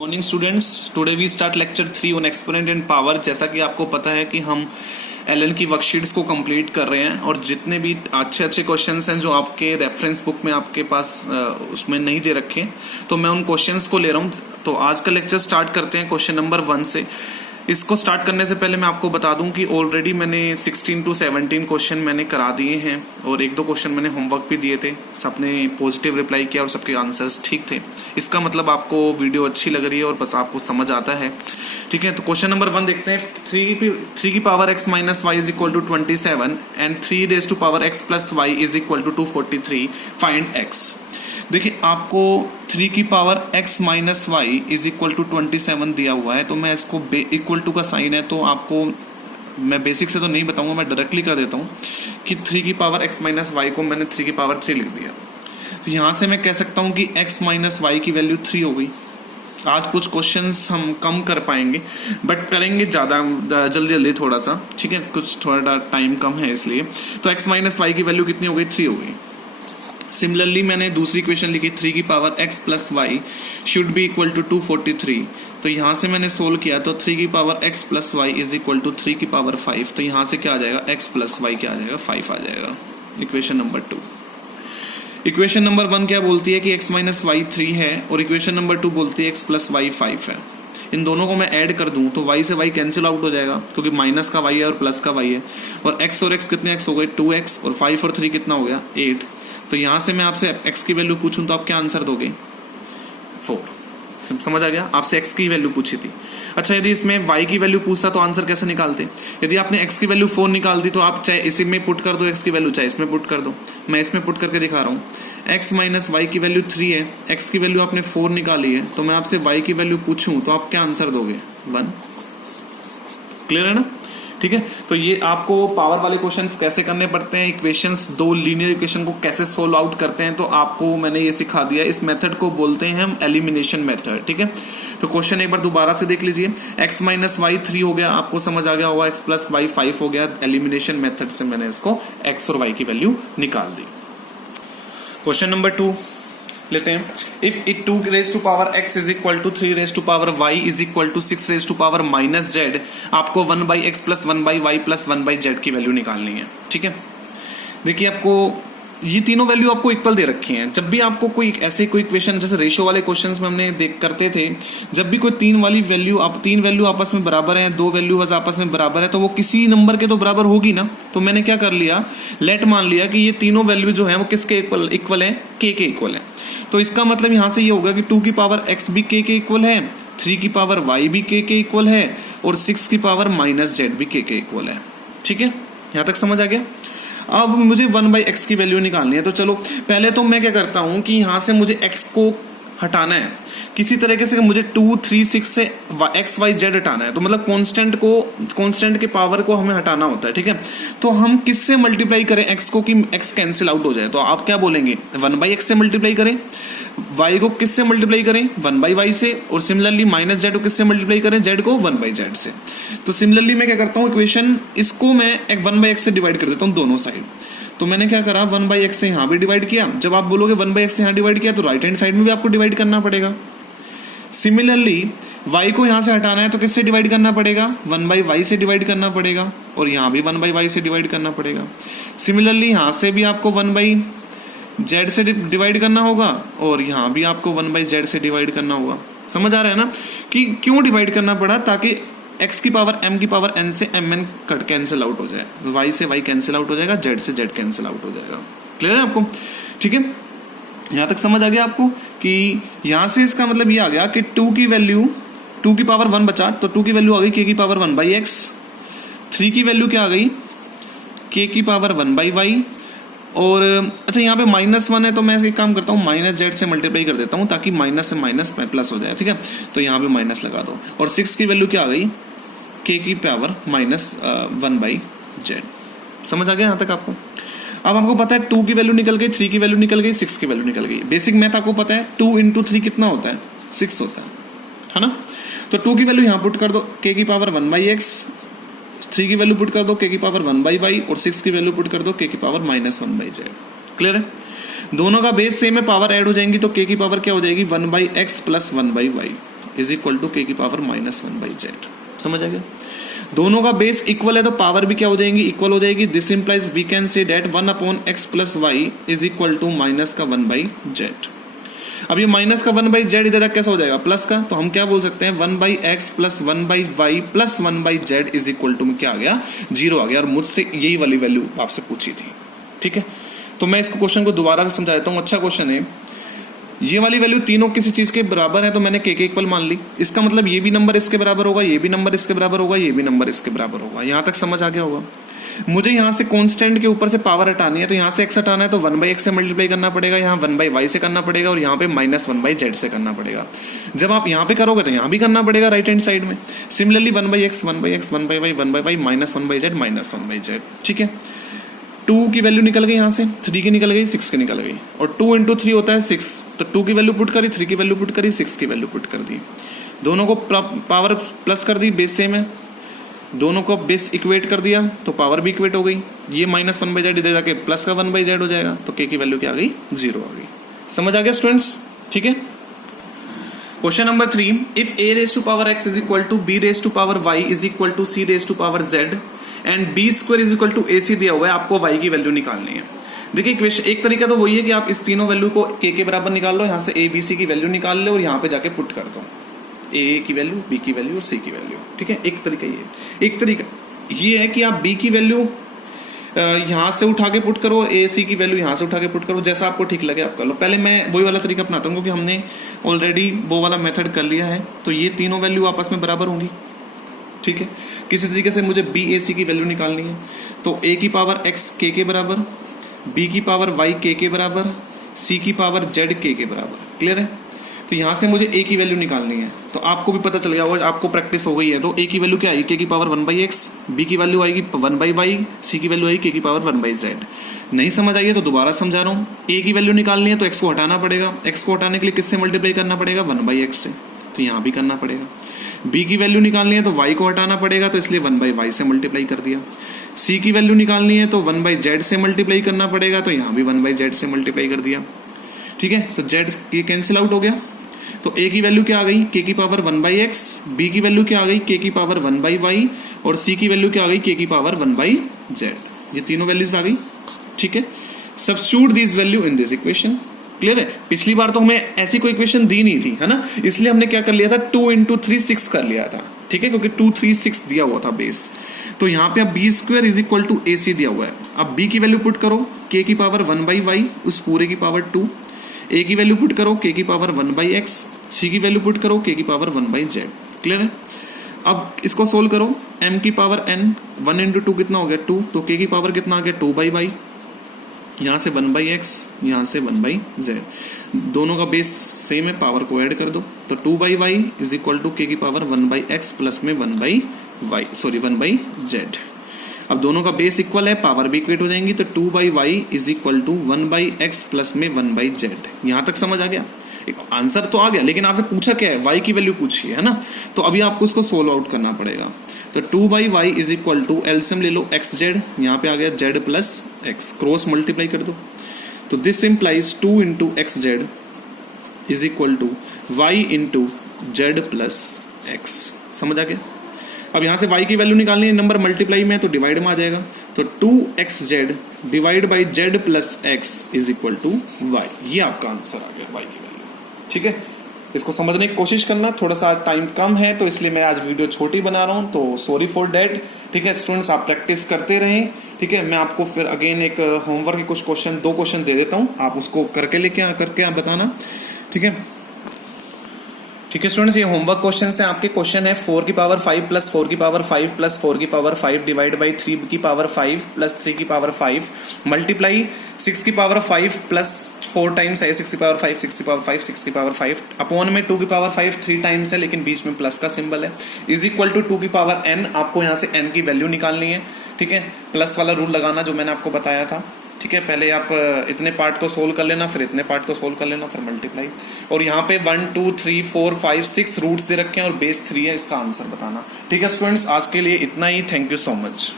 Morning students, today we start lecture 3 on exponent and power. जैसा कि आपको पता है कि हम एलएल की वर्कशीट्स को कंप्लीट कर रहे हैं और जितने भी अच्छे क्वेश्चंस हैं जो आपके रेफरेंस बुक में आपके पास उसमें नहीं दे रखे, तो मैं उन क्वेश्चंस को ले रहा हूं। तो आज का लेक्चर स्टार्ट करते हैं क्वेश्चन नंबर 1 से। इसको स्टार्ट करने से पहले मैं आपको बता दूं कि ऑलरेडी मैंने 16 to 17 क्वेश्चन मैंने करा दिए हैं और 1-2 क्वेश्चन मैंने होमवर्क भी दिए थे। सबने पॉजिटिव रिप्लाई किया और सबके आंसर्स ठीक थे। इसका मतलब आपको वीडियो अच्छी लग रही है और बस आपको समझ आता है। ठीक है, तो क्वेश्चन नंबर 1 देखते हैं। 3 की power x minus y is equal to 27 and 3 raise to power x plus y is equal to 243, find x। देखिए, आपको 3 की power x minus y is equal to 27 दिया हुआ है, तो मैं इसको इक्वल टू का साइन है तो आपको मैं बेसिक से तो नहीं बताऊंगा, मैं डायरेक्टली कर देता हूँ कि 3 की पावर x माइनस वाई को मैंने 3 की पावर 3 लिख दिया। तो यहाँ से मैं कह सकता हूँ कि x माइनस वाई की वैल्यू 3 हो गई। आज कुछ क्वेश्चंस हम कम कर पाएंगे बट करेंगे ज़्यादा जल्दी थोड़ा सा। ठीक है, कुछ थोड़ा टाइम कम है इसलिए। तो x माइनस वाई की वैल्यू कितनी हो गई? 3 हो गई। सिमिलरली मैंने दूसरी इक्वेशन लिखी, 3 की power x plus y should be equal to 243। तो यहाँ से मैंने सोल्व किया तो 3 की power x plus y is equal to 3 की पावर 5। तो यहाँ से क्या आ जाएगा? x प्लस वाई क्या आ जाएगा? 5 आ जाएगा। Equation number 2। इक्वेशन नंबर 1 क्या बोलती है कि x माइनस वाई 3 है और इक्वेशन नंबर 2 बोलती है x प्लस वाई 5 है। इन दोनों को मैं ऐड कर दूं तो y से y कैंसिल आउट हो जाएगा क्योंकि माइनस का y है और प्लस का y है। और x और x कितने x हो गए? 2x। और 5 और 3 कितना हो गया? 8। तो यहां से मैं आपसे x की वैल्यू पूछूं तो आप क्या आंसर दोगे? 4। समझ आ गया? आपसे x की वैल्यू पूछी थी। अच्छा, यदि इसमें y की वैल्यू पूछता तो आंसर कैसे निकालते? यदि आपने x की वैल्यू 4 निकाल दी तो आप चाहे इसी में पुट कर दो x की वैल्यू, चाहे इसमें पुट कर दो। मैं इसमें पुट करके दिखा रहा हूं। x माइनस वाई की वैल्यू 3 है, x की वैल्यू आपने 4 निकाली है, तो मैं आपसे y की वैल्यू पूछूं तो आप क्या आंसर दोगे? 1। क्लियर है ना? ठीक है, तो ये आपको पावर वाले क्वेश्चंस कैसे करने पड़ते हैं, इक्वेशंस, 2 लीनियर इक्वेशन को कैसे सोल्व आउट करते हैं, तो आपको मैंने ये सिखा दिया। इस मेथड को बोलते हैं हम एलिमिनेशन मेथड। ठीक है, तो क्वेश्चन एक बार दोबारा से देख लीजिए। x माइनस वाई 3 हो गया, आपको समझ आ गया होगा। x प्लस वाई 5 हो गया। एलिमिनेशन मेथड से मैंने इसको x और y की वैल्यू निकाल दी। क्वेश्चन नंबर 2 लेते हैं। If it 2 raise to power x is equal to 3 raise to power y is equal to 6 raise to power minus z, आपको 1 by x plus 1 by y plus 1 by z की value निकालनी है। ठीक है, देखिए आपको ये तीनों वैल्यू आपको इक्वल दे रखी हैं। जब भी आपको कोई ऐसे कोई इक्वेशन, जैसे रेशियो वाले क्वेश्चंस में हमने देख करते थे, जब भी कोई 3 वाली वैल्यू, आप 3 वैल्यू आपस में बराबर हैं, 2 वैल्यू आपस में बराबर है, तो वो किसी नंबर के तो बराबर होगी ना। तो मैंने क्या कर लिया, लेट मान लिया कि ये तीनों वैल्यू जो है वो किसके इक्वल है? k के इक्वल है। तो इसका मतलब यहां से ये होगा कि 2 की पावर x भी k के इक्वल है, 3 की पावर y भी k के इक्वल है और 6 की पावर माइनस जेड भी k के इक्वल है। ठीक है, यहां तक समझ आ गया? अब मुझे 1 बाई एक्स की वैल्यू निकालनी है। तो चलो पहले तो मैं क्या करता हूं कि यहां से मुझे x को हटाना है किसी तरीके से। मुझे 2, 3, 6 से x, y, z हटाना है। तो मतलब कांस्टेंट के पावर को हमें हटाना होता है। ठीक है, तो हम किससे मल्टीप्लाई करें x को कि x कैंसिल आउट हो जाए? तो आप क्या बोलेंगे? 1 बाई एक्स से मल्टीप्लाई करें। y को किससे मल्टीप्लाई करें? 1 बाई वाई से। और सिमिलरली माइनस जेड को किससे मल्टीप्लाई करें? z को 1 बाई जेड से। तो सिमिलरली मैं क्या करता हूं, इक्वेशन इसको मैं 1 बाई एक्स से डिवाइड कर देता हूं दोनों साइड। तो मैंने क्या करा, 1 बाई एक्स से यहां भी डिवाइड किया। जब आप बोलोगे 1 बाई एक्स से यहां डिवाइड किया तो राइट हैंड साइड में भी आपको डिवाइड करना पड़ेगा। सिमिलरली y को यहां से हटाना है तो किससे डिवाइड करना पड़ेगा? 1 बाई वाई से डिवाइड करना पड़ेगा और यहां भी 1 बाई वाई से डिवाइड करना पड़ेगा। सिमिलरली यहां से भी आपको 1 बाई जेड से डिवाइड करना होगा और यहां भी आपको 1 बाई जेड से डिवाइड करना होगा। समझ आ रहा है ना कि क्यों डिवाइड करना पड़ा? ताकि x की पावर m की पावर n से mn कट कैंसिल आउट हो जाए, y से y कैंसिल आउट हो जाएगा, z से z कैंसिल आउट हो जाएगा। क्लियर है आपको? ठीक है, यहां तक समझ आ गया आपको कि यहां से इसका मतलब ये आ गया कि 2 की वैल्यू 2 की पावर 1 बचा, तो 2 की वैल्यू आ गई k की पावर 1 बाई एक्स। 3 की वैल्यू क्या आ गई? k की पावर 1 बाई वाई। और अच्छा, यहाँ पे -1 है तो मैं एक काम करता हूँ, माइनस जेड से मल्टीप्लाई कर देता हूँ ताकि माइनस से माइनस प्लस हो जाए। ठीक है, तो यहाँ पे माइनस लगा दो। और 6 की वैल्यू क्या आ गई? k की पावर -1 बाई जेड। समझ आ गया यहाँ तक आपको? अब आपको पता है 2 की वैल्यू निकल गई, 3 की वैल्यू निकल गई, 6 की वैल्यू निकल गई। बेसिक मैथ आपको पता है 2 इंटू 3 कितना होता है? 6 होता है ना। तो 2 की वैल्यू यहाँ पुट कर दो, k की पावर 1 बाई एक्स। 3 की वैल्यू पुट कर दो, k की पावर 1 बाई वाई। और 6 की वैल्यू पुट कर दो, k की पावर -1 बाई जेड। क्लियर है? दोनों का बेस सेम है, पावर ऐड हो जाएंगी तो k की पावर क्या हो जाएगी? 1 by x plus 1 by y. Is equal to k की पावर -1/z। समझ आ गया? दोनों का बेस इक्वल है तो पावर भी क्या हो जाएंगी, इक्वल हो जाएगी। This implies we can say that 1/x + y is equal to -1/z। अब ये -1/z इधर कैसा हो जाएगा, प्लस का, तो हम क्या बोल सकते हैं 1/x + 1/y + 1/z is equal to में क्या आ गया, 0 आ गया। और मुझसे यही वाली वैल्यू आपसे पूछी थी। ठीक है, तो मैं इसको क्वेश्चन को दोबारा से समझा देता हूँ। अच्छा क्वेश्चन है। ये वाली वैल्यू तीनों किसी चीज के बराबर है तो मैंने के इक्वल मान ली। इसका मतलब ये भी नंबर इसके बराबर होगा, ये भी नंबर इसके बराबर होगा, ये भी नंबर इसके बराबर होगा। यहां तक समझ आ गया होगा। मुझे यहां से कांस्टेंट के ऊपर से पावर हटानी है, तो यहां से x हटाना है तो 1/x से मल्टीप्लाई करना पड़ेगा, यहाँ 1/y से करना पड़ेगा और यहाँ पे -1/z से करना पड़ेगा। जब आप यहाँ पे करोगे तो यहाँ भी करना पड़ेगा राइट हैंड साइड में। Similarly 1/x 1/x 1/y 1/y -1/z -1/z। ठीक है, 2 की वैल्यू निकल गई, यहाँ से 3 की निकल गई, 6 की निकल गई। और 2 × 3 होता है 6, तो 2 की वैल्यू पुट करी, 3 की वैल्यू पुट करी, 6 की वैल्यू पुट कर दी। दोनों को पावर प्लस कर दी, बेस सेम है, दोनों को बेस इक्वेट कर दिया तो पावर भी इक्वेट हो गई। ये -1/z इधर जाके प्लस का 1/z हो जाएगा, तो k की वैल्यू क्या आ गई, 0 आ गई। समझ आ गया स्टूडेंट्स? ठीक है। Question number 3, if a⁴x is equal to b⁴y is equal to c⁴z and b² is equal to ac दिया हुआ है, आपको y की वैल्यू निकालनी है। देखिए क्वेश्चन एक तरीका तो वही है कि आप इस तीनों वैल्यू को k के बराबर निकाल लो, यहाँ से a b c की वैल्यू निकाल लो और यहाँ पे जाके पुट कर दो a की वैल्यू, b की वैल्यू और c की वैल्यू। ठीक है, एक तरीका ये। एक तरीका ये है कि आप b की वैल्यू यहाँ से उठा के पुट करो, a c की वैल्यू यहाँ से उठा के पुट करो, जैसा आपको ठीक लगे आप कर लो। पहले मैं वही वाला तरीका अपनाता हूँ क्योंकि हमने ऑलरेडी वो वाला मेथड कर लिया है। तो ये तीनों वैल्यू आपस में बराबर होंगी। ठीक है, किसी तरीके से मुझे b a c की वैल्यू निकालनी है, तो a की पावर x k के बराबर, b की पावर y k के बराबर, c की पावर z k के बराबर। क्लियर है? तो यहां से मुझे a की वैल्यू निकालनी है, तो आपको भी पता चल गया होगा, आपको प्रैक्टिस हो गई है। तो a की वैल्यू क्या आएगी, k की पावर 1/x, b की वैल्यू आएगी 1/y, c की वैल्यू आएगी k की पावर 1/z। नहीं समझ आई है तो दोबारा समझा रहा हूँ। a की वैल्यू निकालनी है तो x को हटाना पड़ेगा, x को हटाने के लिए किससे मल्टीप्लाई करना पड़ेगा, 1/x से, तो यहाँ भी करना पड़ेगा। b की वैल्यू निकालनी है तो y को हटाना पड़ेगा, तो इसलिए 1/y से मल्टीप्लाई कर दिया। c की वैल्यू निकालनी है तो 1/z से मल्टीप्लाई करना पड़ेगा, तो यहाँ भी 1/z से मल्टीप्लाई कर दिया। ठीक है, तो z ये कैंसिल आउट हो गया। तो a की वैल्यू क्या आ गई, k की पावर 1/x, b की वैल्यू क्या आ गई, k की पावर 1/y और c की वैल्यू क्या आ गई, k की पावर 1/z। ये तीनों वैल्यूज आ गई। ठीक है, substitute this value in this equation. Clear है? पिछली बार तो हमें ऐसी कोई इक्वेशन दी नहीं थी, है ना, इसलिए हमने क्या कर लिया था, 2 × 3 6 कर लिया था। ठीक है, क्योंकि 2 3 6 दिया हुआ था बेस। तो यहाँ पे अब b² is equal to ac दिया हुआ है। अब b की वैल्यू पुट करो, k की पावर 1/y उस पूरे की पावर 2, a की वैल्यू पुट करो k की पावर 1/x, c की वैल्यू पुट करो k की पावर 1/z। क्लियर है? अब इसको सोल्व करो, m की पावर n, 1 × 2 कितना हो गया 2, तो k की पावर कितना आ गया 2/y, यहाँ से 1/x, यहाँ से 1/z। दोनों का बेस सेम है, पावर को ऐड कर दो, तो 2/y is equal to k की पावर 1/x प्लस में 1/z। अब दोनों का बेस इक्वल है, पावर भी इक्वेट हो जाएंगी, तो 2/y is equal to 1/x plus में 1/z। यहां तक समझ आ गया? आंसर तो आ गया, लेकिन आपसे पूछा क्या है, y की वैल्यू पूछी है ना, तो अभी आपको इसको सोल्व आउट करना पड़ेगा। तो 2/y is equal to, LCM ले लो xz, यहाँ पे आ गया z plus x, cross multiply कर दो, तो this implies 2 × xz is equal to y × z plus x। समझ आ गया? अब यहाँ से y की वैल्यू निकालनी है, नंबर मल्टीप्लाई में तो डिवाइड में आ जाएगा, तो 2xz divide by z plus x is equal to y। ये आपका आंसर आ गया y की वैल्यू। ठीक है, इसको समझने की कोशिश करना, थोड़ा सा टाइम कम है तो इसलिए मैं आज वीडियो छोटी बना रहा हूँ, तो सॉरी फॉर डैट। ठीक है स्टूडेंट्स, आप प्रैक्टिस करते रहें। ठीक है, मैं आपको फिर अगेन एक होमवर्क के कुछ क्वेश्चन, 2 क्वेश्चन दे देता हूँ, आप उसको करके आप बताना। ठीक है, ठीक है स्टूडेंट्स, ये होमवर्क क्वेश्चन है आपके। क्वेश्चन है 4 की पावर 5 प्लस 4 की पावर 5 प्लस 4 की पावर 5 डिवाइड बाई 3 की पावर 5 प्लस 3 की पावर 5 मल्टीप्लाई 6 की पावर 5 प्लस 4 टाइम्स है 6 की पावर 5, 6 की पावर 5, 6 की पावर 5 अपॉन में 2 की पावर 5 3 टाइम्स है, लेकिन बीच में प्लस का सिंबल है, इज इक्वल टू 2 की पावर n। आपको यहाँ से n की वैल्यू निकालनी है। ठीक है, प्लस वाला रूल लगाना जो मैंने आपको बताया था। ठीक है, पहले आप इतने पार्ट को सोल्व कर लेना, फिर इतने पार्ट को सोल्व कर लेना, फिर मल्टीप्लाई। और यहाँ पे 1 2 3 4 5 6 रूट्स दे रखे हैं और बेस 3 है, इसका आंसर बताना। ठीक है स्टूडेंट्स, आज के लिए इतना ही। Thank you so much.